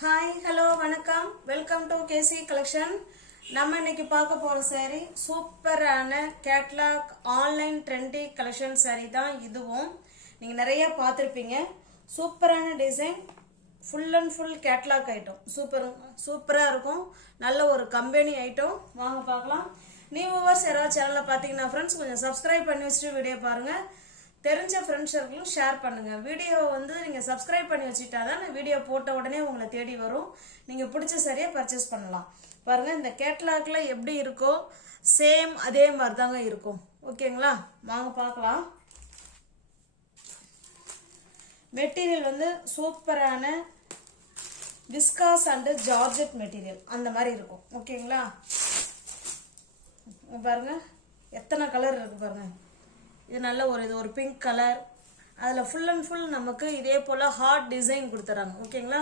Hi hello வணக்கம் welcome to KC collection. நம்ம இன்னைக்கு பார்க்க போகிற சாரீ சூப்பரான catalogue online trendy collection sari தான். இதுவும் நீங்கள் நிறைய பார்த்துருப்பீங்க. சூப்பரான design, full and full catalogue item, சூப்பராக இருக்கும். நல்ல ஒரு கம்பெனி ஐட்டம். வாங்க பார்க்கலாம். நியூ வியூவர்ஸ் யாராவது சேனலில் பார்த்தீங்கன்னா ஃப்ரெண்ட்ஸ் கொஞ்சம் சப்ஸ்கிரைப் பண்ணி வச்சுட்டு வீடியோ பாருங்கள். தெரிஞ்ச ஃப்ரெண்ட்ஸ் சர்க்கிளும் ஷேர் பண்ணுங்க. வீடியோ நீங்க சப்ஸ்கிரைப் பண்ணி வச்சுட்டா தான் வீடியோ போட்ட உடனே உங்களை தேடி வரும். நீங்க பிடிச்ச சரியா பர்ச்சேஸ் பண்ணலாம். பாருங்க, இந்த கேட்லாக்ல எப்படி இருக்கோ சேம் அதே மாதிரி தாங்க இருக்கும். ஓகேங்களா, வாங்க பார்க்கலாம். மெட்டீரியல் சூப்பரான விஸ்காஸ் அண்ட் ஜார்ஜெட் மெட்டீரியல் அந்த மாதிரி இருக்கும். ஓகேங்களா, பாருங்க எத்தனை கலர் இருக்கு பாருங்க. இது நல்ல ஒரு பிங்க் கலர். அதில் ஃபுல் அண்ட் ஃபுல் நமக்கு இதே போல் ஹார்ட் டிசைன் கொடுத்துறாங்க. ஓகேங்களா,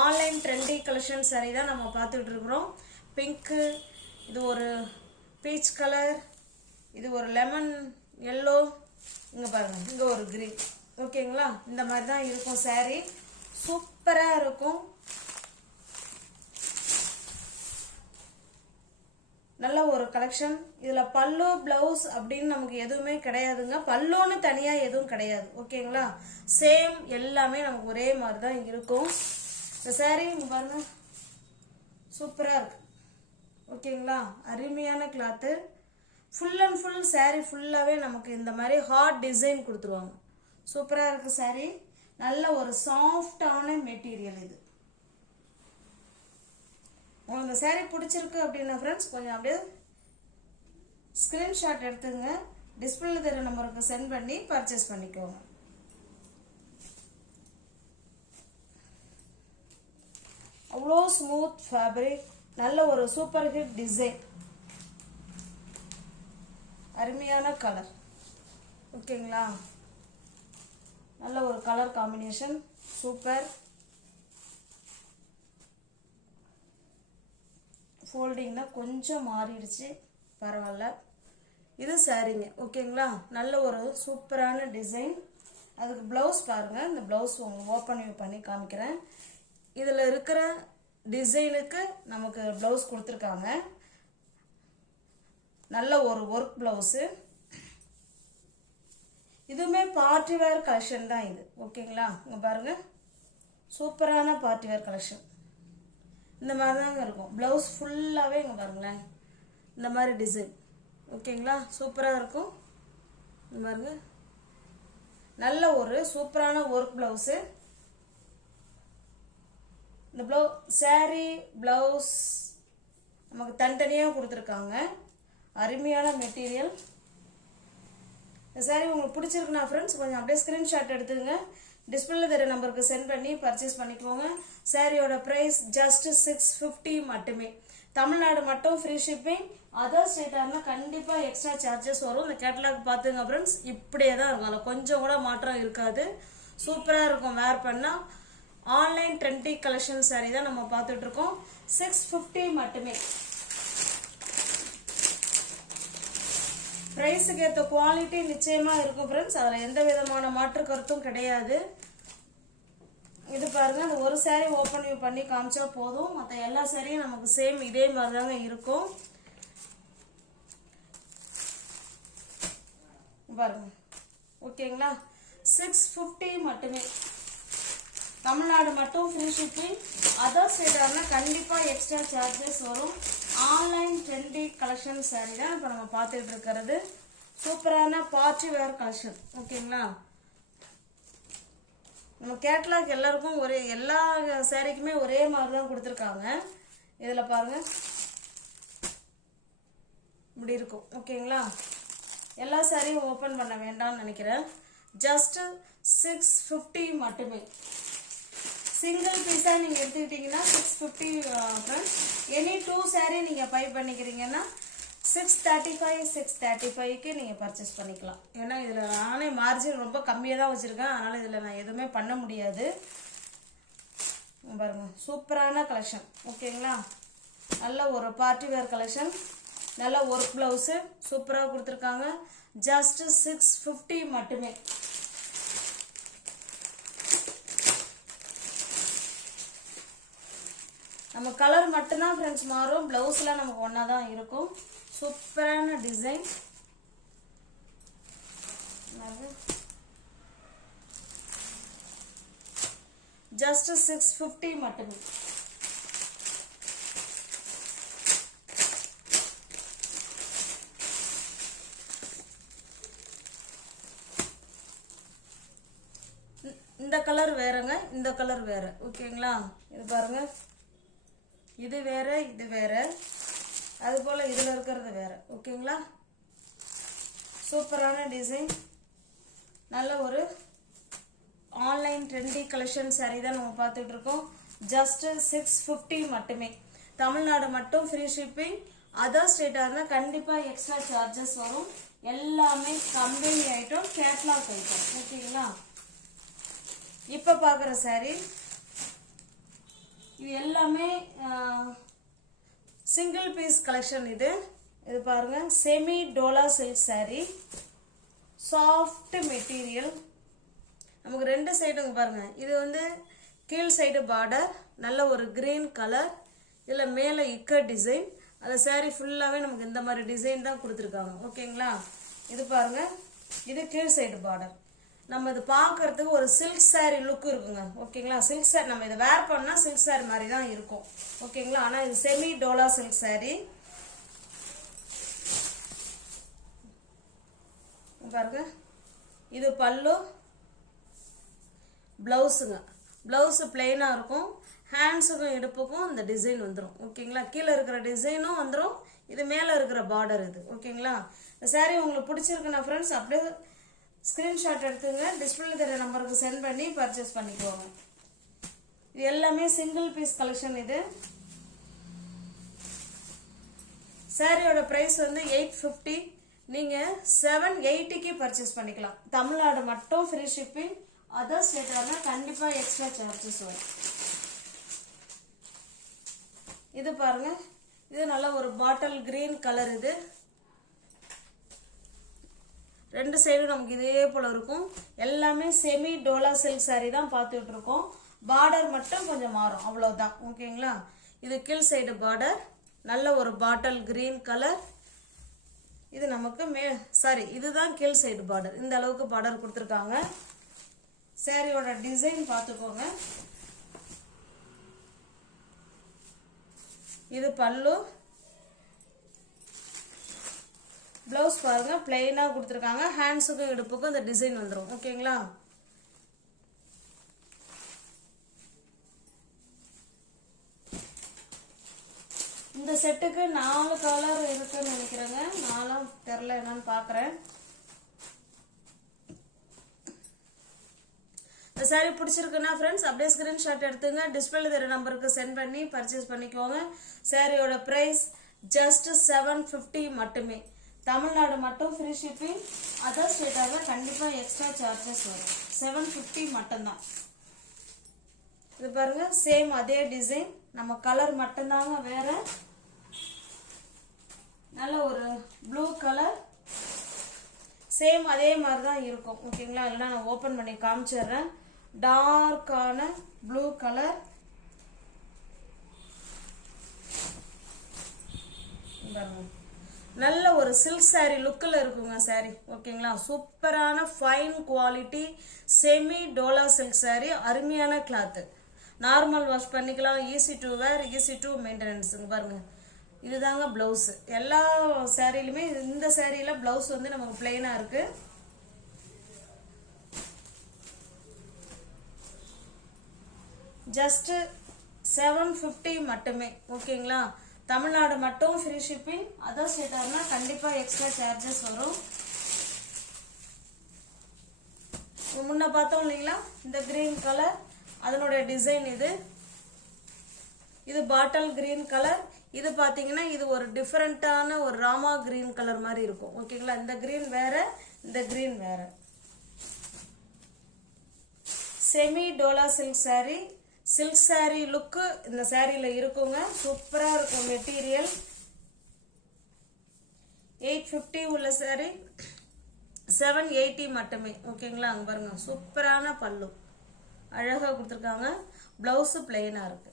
ஆன்லைன் ட்ரெண்டி கலெக்ஷன் சாரீ தான் நம்ம பார்த்துக்கிட்டு இருக்கிறோம். பிங்க்கு, இது ஒரு பீச் கலர், இது ஒரு லெமன் எல்லோ, இங்கே பாருங்கள் இங்கே ஒரு கிரீன். ஓகேங்களா, இந்த மாதிரி தான் இருக்கும் சாரீ. சூப்பராக இருக்கும். நல்ல ஒரு கலெக்ஷன். இதில் பல்லு பிளவுஸ் அப்படின்னு நமக்கு எதுவுமே கிடையாதுங்க. பல்லுன்னு தனியாக எதுவும் கிடையாது. ஓகேங்களா, சேம் எல்லாமே நமக்கு ஒரே மாதிரி தான் இருக்கும். இந்த சாரீ பாருங்க சூப்பராக இருக்கு. ஓகேங்களா, அருமையான cloth. Full and full sari ஃபுல்லாகவே நமக்கு இந்த மாதிரி ஹார்ட் டிசைன் கொடுத்துருவாங்க. சூப்பராக இருக்கு சாரீ. நல்ல ஒரு சாஃப்டான மெட்டீரியல். இது உங்களுக்கு இந்த சாரீ பிடிச்சிருக்கு அப்படின்னா ஃப்ரெண்ட்ஸ் கொஞ்சம் அப்படியே ஸ்க்ரீன்ஷாட் எடுத்துங்க. டிஸ்பிளேல தெரிய நம்பருக்கு சென்ட் பண்ணி பர்ச்சேஸ் பண்ணிக்கோங்க. அவ்வளோ ஸ்மூத் ஃபேப்ரிக், நல்ல ஒரு சூப்பர் ஹிட் டிசைன், அருமையான கலர். ஓகேங்களா, நல்ல ஒரு கலர் காம்பினேஷன், சூப்பர். ஃபோல்டிங்னா கொஞ்சம் மாறிடுச்சு, பரவாயில்ல. இது சாரீங்க. ஓகேங்களா, நல்ல ஒரு சூப்பரான டிசைன். அதுக்கு ப்ளவுஸ் பாருங்கள். இந்த ப்ளவுஸ் உங்களுக்கு ஓப்பன் பண்ணி காமிக்கிறேன். இதில் இருக்கிற டிசைனுக்கு நமக்கு ப்ளவுஸ் கொடுத்துருக்காங்க. நல்ல ஒரு ஒர்க் ப்ளவுஸு. இதுவுமே பார்ட்டி வேர் கலெக்ஷன் தான் இது. ஓகேங்களா, இங்கே பாருங்கள் சூப்பரான பார்ட்டி வேர் கலெக்ஷன். இந்த மாதிரி தாங்க இருக்கும். ப்ளவுஸ் ஃபுல்லாகவே இங்கே பாருங்களேன் இந்த மாதிரி டிசைன். ஓகேங்களா, சூப்பராக இருக்கும். இந்த பாருங்க நல்ல ஒரு சூப்பரான ஒர்க் ப்ளவுஸு. இந்த சாரீ ப்ளவுஸ் நமக்கு தனித்தனியாக கொடுத்துருக்காங்க. அருமையான மெட்டீரியல். இந்த சாரீ உங்களுக்கு பிடிச்சிருக்குண்ணா ஃப்ரெண்ட்ஸ் கொஞ்சம் அப்படியே ஸ்க்ரீன்ஷாட் எடுத்துங்க. டிஸ்பிளேல தெரிய நம்பருக்கு சென்ட் பண்ணி பர்ச்சேஸ் பண்ணிக்கோங்க. சாரியோட ப்ரைஸ் ஜஸ்ட் 650 மட்டுமே. தமிழ்நாடு மட்டும் ஃப்ரீ ஷிப்பிங். அதர் ஸ்டேட்டாக இருந்தால் கண்டிப்பாக எக்ஸ்ட்ரா சார்ஜஸ் வரும். இந்த கேட்டலாக் பார்த்துங்க ஃப்ரெண்ட்ஸ், இப்படியே தான் இருக்கும். அதில் கொஞ்சம் கூட மாற்றம் இருக்காது. சூப்பராக இருக்கும் வேர் பண்ணால். ஆன்லைன் ட்ரெண்டி கலெக்ஷன் சாரீ தான் நம்ம பார்த்துட்டு இருக்கோம். 650 மட்டுமே. ப்ரைஸுக்கு ஏற்ற குவாலிட்டி நிச்சயமாக இருக்கும் ஃப்ரெண்ட்ஸ். அதில் எந்த விதமான மாற்று கருத்தும் கிடையாது. இது பாருங்கள், அந்த ஒரு சாரீ ஓப்பன் பண்ணி காமிச்சா போதும். மற்ற எல்லா சாரியும் நமக்கு சேம் இதே மாதிரி தாங்க இருக்கும். பாருங்க. ஓகேங்களா, 650 மட்டுமே. தமிழ்நாடு மட்டும் ஃப்ரீ ஷிப்பிங். அதர் ஸ்டேட்டாக கண்டிப்பாக எக்ஸ்ட்ரா சார்ஜஸ் வரும். ஆன்லைன் ட்ரெண்டி கலெக்ஷன் சாரீ தான் இப்போ நம்ம பார்த்துட்டு இருக்கிறது. சூப்பரான பார்ட்டி வேர் கலெக்ஷன். ஓகேங்களா, நம்ம கேட்லாக் எல்லாருக்கும் எல்லா சாரீக்குமே ஒரே மாதிரி தான் கொடுத்துருக்காங்க. இதில் பாருங்க இப்படி இருக்கும். ஓகேங்களா, எல்லா சாரியும் ஓப்பன் பண்ண வேண்டாம்னு நினைக்கிறேன். ஜஸ்ட் 650 மட்டுமே. சிங்கிள் பீஸாக நீங்கள் எடுத்துக்கிட்டிங்கன்னா 650 ஃப்ரெண்ட்ஸ். எனி 2 சாரீ நீங்கள் பை பண்ணிக்கிறீங்கன்னா 635க்கு நீங்கள் பர்ச்சேஸ் பண்ணிக்கலாம். ஏன்னா இதில் நானே மார்ஜின் ரொம்ப கம்மியாக தான் வச்சுருக்கேன். அதனால் இதில் நான் எதுவுமே பண்ண முடியாது. பாருங்க சூப்பரான கலெக்ஷன். ஓகேங்களா, நல்ல ஒரு பார்ட்டி வேர் கலெக்ஷன். நல்ல ஒர்க் ப்ளவுஸு சூப்பராக கொடுத்துருக்காங்க. ஜஸ்ட் 650 மட்டுமே. நம்ம கலர் மட்டும்தான் ஃப்ரெண்ட்ஸ் மாறும், பிளவுஸ்லாம் நமக்கு ஒன்றா தான் இருக்கும். சூப்பரான டிசைன். ஜஸ்ட் 650 மட்டுமே. இந்த கலர் வேறங்க, இந்த கலர் வேற. ஓகேங்களா? இது பாருங்க, இது வேற, இது வேற, அது போல இதுல இருக்கிறது வேற. ஓகேங்களா? சூப்பரான டிசைன். நல்ல ஒரு ஆன்லைன் ட்ரெண்டி கலெக்ஷன் சாரி தான் நம்ம பார்த்துட்டு இருக்கோம். ஜஸ்ட் 650 மட்டுமே. தமிழ்நாடு மட்டும் ஃப்ரீ ஷிப்பிங். அதர் ஸ்டேட்டாக இருந்தால் கண்டிப்பாக எக்ஸ்ட்ரா சார்ஜஸ் வரும். எல்லாமே கம்பெனி ஐட்டம், கேட்லாக் ஐட்டம். ஓகேங்களா? இப்போ பார்க்குற சாரி இது எல்லாமே சிங்கிள் பீஸ் கலெக்ஷன். இது பாருங்க, semi Dola silk sari, soft material. நமக்கு ரெண்டு சைடுங்க பாருங்க. இது வந்து கீழ் சைடு பார்டர், நல்ல ஒரு கிரீன் கலர். இதில் மேலே இக்கட் டிசைன். அந்த சாரி ஃபுல்லாகவே நமக்கு இந்த மாதிரி டிசைன் தான் கொடுத்துருக்காங்க. ஓகேங்களா? இது பாருங்க, இது கீழ் சைடு பார்டர். நம்ம இது பார்க்கறதுக்கு ஒரு சில்க் சாரி லுக் இருக்குங்க. ஓகேங்களா? சில்க் சாரி நம்ம இதை வேர் பண்ணா சில்க் சாரி மாதிரி தான் இருக்கும். ஓகேங்களா? ஆனால் இது செமி டோலா சில்க் சாரி. பாருங்க, இது பல்லு, பிளவுஸுங்க. பிளவுஸ் பிளெயினா இருக்கும். ஹேண்ட்ஸுக்கும் இடுப்புக்கும் இந்த டிசைன் வந்துடும். ஓகேங்களா? கீழே இருக்கிற டிசைனும் வந்துடும், இது மேலே இருக்கிற பார்டர் இது. ஓகேங்களா? இந்த சாரி உங்களுக்கு பிடிச்சிருக்குன்னா ஃப்ரெண்ட்ஸ் அப்படியே ஸ்கிரீன்ஷாட் எடுத்துங்க, டிஸ்பிளே தெரிய நம்பருக்கு சென்ட் பண்ணி பர்ச்சேஸ் பண்ணிக்குவாங்க. இது எல்லாமே சிங்கிள் பீஸ் கலெக்ஷன். இது சாரியோட பிரைஸ் வந்து 850. நீங்க 780க்கு பர்ச்சேஸ் பண்ணிக்கலாம். தமிழ்நாடு மட்டும் ஃப்ரீ ஷிப்பிங். அதர் ஸ்டேட் வந்தா கண்டிப்பா எக்ஸ்ட்ரா சார்ஜஸ் வரும். இது பாருங்க, இது நல்ல ஒரு பாட்டில் கிரீன் கலர். இது ரெண்டு சைடும் நமக்கு இதே போல இருக்கும். எல்லாமே செமி டோலா சில்க் சாரி தான் பார்த்துட்டு இருக்கோம். பார்டர் மட்டும் கொஞ்சம் மாறும், அவ்வளவுதான். ஓகேங்களா? இது கீழ் சைடு பார்டர், நல்ல ஒரு பாட்டில் கிரீன் கலர். இது நமக்கு இதுதான் கீழ் சைடு பார்டர். இந்த அளவுக்கு பார்டர் கொடுத்துருக்காங்க. சாரியோட டிசைன் பார்த்துக்கோங்க. இது பல்லு, பிளவுஸ் பாருங்க பிளெயினா கொடுத்துருக்காங்க. ஹேண்ட்ஸுக்கும் இடுப்புக்கும் இந்த டிசைன் வந்துடும். ஓகேங்களா? இந்த செட்டுக்கு 4 கலர் இருக்குன்னு நினைக்கிறேங்க. 4 தெரியல, என்னன்னு பாக்குறேன். இந்த சாரி பிடிச்சிருக்குன்னா ஃப்ரெண்ட்ஸ் அப்படியே ஸ்கிரீன்ஷாட் எடுத்துங்க, டிஸ்பிளே தெரிய நம்பருக்கு சென்ட் பண்ணி பர்ச்சேஸ் பண்ணிக்கோங்க. சாரியோட பிரைஸ் ஜஸ்ட் 750 மட்டுமே. தமிழ்நாடு மட்டும் ஃப்ரீ ஷிப்பிங். அதர் ஸ்டேட்டாக கண்டிப்பா எக்ஸ்ட்ரா சார்ஜஸ் வரும். 750 மட்டும்தான். இது பாருங்க, சேம் அதே டிசைன். நம்ம கலர் மட்டும்தாங்க வேற. நல்ல ஒரு ப்ளூ கலர், சேம் அதே மாதிரி தான் இருக்கும். ஓகேங்களா? இல்லைன்னா நான் ஓப்பன் பண்ணி காமிச்சிடுறேன். டார்க்கான ப்ளூ கலர். நல்ல ஒரு சில்க் சாரி லுக்கில் இருக்குங்க சாரி. ஓகேங்களா? சூப்பரான fine quality semi Dola silk sari. அருமையான கிளாத்து. நார்மல் வாஷ் பண்ணிக்கலாம். Easy to wear, easy to மெயின்டெனன்ஸுங்க. பாருங்க, இதுதாங்க பிளவுஸ். எல்லா சாரிலுமே இந்த சாரியில பிளவுஸ் வந்து நமக்கு பிளெயினா இருக்கு. ஜஸ்ட் 750 மட்டுமே. ஓகேங்களா? தமிழ்நாடு மட்டும் ஃப்ரீ ஷிப்பிங். அதர் ஸ்டேட்னா கண்டிப்பா எக்ஸ்ட்ரா சார்ஜஸ் வரும். முன்ன பார்த்தோம் இல்லைங்களா, இந்த கிரீன் கலர், அதனுடைய டிசைன் இது. இது பாட்டில் கிரீன் கலர். இது பாத்தீங்கன்னா இது ஒரு டிஃபரெண்டான ஒரு ராமா கிரீன் கலர் மாதிரி இருக்கும். ஓகேங்களா? இந்த கிரீன் வேற, இந்த கிரீன் வேற. Semi Dola silk sari. Silk sari look இந்த சாரியில இருக்குங்க. சூப்பரா இருக்கும் மெட்டீரியல். 850 உள்ள சாரி 780 மட்டுமே. ஓகேங்களா? அங்க பாருங்க, சூப்பரான பல்லு அழகா கொடுத்துருக்காங்க. பிளவுஸ் பிளெயினா இருக்கு.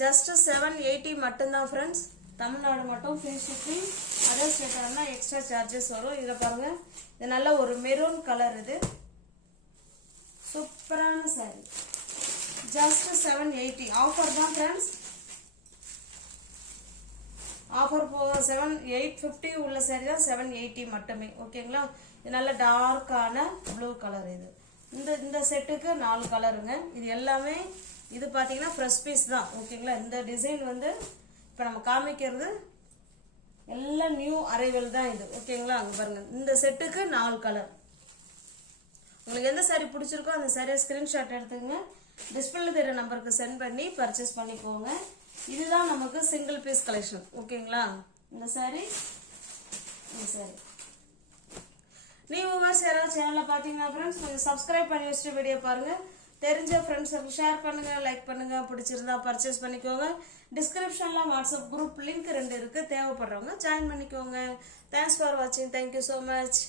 ஜஸ்ட் 780 மட்டும்தான் ஃப்ரெண்ட்ஸ். தமிழ்நாடு மட்டும் ஃப்ரீ ஷிப்பிங். அதர் ஸ்டேட்னா எக்ஸ்ட்ரா சார்ஜஸ் வரும். இதில் பாருங்க, இது நல்ல ஒரு மெரூன் கலர். இது சூப்பரான சாரி. ஜஸ்ட் 780 ஆஃபர் தான் ஃப்ரெண்ட்ஸ். ஆஃபர் போக 850 உள்ள சாரி தான் 780 மட்டுமே. ஓகேங்களா? இது நல்ல டார்க்கான ப்ளூ கலர். இது இந்த செட்டுக்கு 4 கலருங்க. இது எல்லாமே இது பார்த்தீங்கன்னா ஃப்ரெஷ் பீஸ் தான். ஓகேங்களா? இந்த டிசைன் வந்து இப்போ நம்ம காமிக்கிறது எல்லாம் நியூ அரைவல் தான் இது. ஓகேங்களா? அங்கே பாருங்க, இந்த செட்டுக்கு 4 கலர். உங்களுக்கு எந்த சாரி பிடிச்சிருக்கோ அந்த சாரியை ஸ்கிரீன்ஷாட் எடுத்துக்கங்க. டிஸ்பிளேல தெரிய நம்பருக்கு சென்ட் பண்ணி பர்ச்சேஸ் பண்ணிக்கோங்க. இதுதான் நமக்கு சிங்கிள் பீஸ் கலெக்ஷன். ஓகேங்களா? இந்த சாரி நீங்க யாராவது சேனல்ல பாத்தீங்கன்னா ஃப்ரெண்ட்ஸ் கொஞ்சம் சப்ஸ்கிரைப் பண்ணி வச்சுட்டு வீடியோ பாருங்க. தெரிஞ்ச ஃப்ரெண்ட்ஸுக்கு ஷேர் பண்ணுங்க, லைக் பண்ணுங்க. பிடிச்சிருந்தா பர்ச்சேஸ் பண்ணிக்கோங்க. டிஸ்கிரிப்ஷன்ல வாட்ஸ்அப் குரூப் லிங்க் 2 இருக்கு. தேவைப்படுறவங்க ஜாயின் பண்ணிக்கோங்க. தேங்க்ஸ் ஃபார் வாட்சிங். Thank you so much.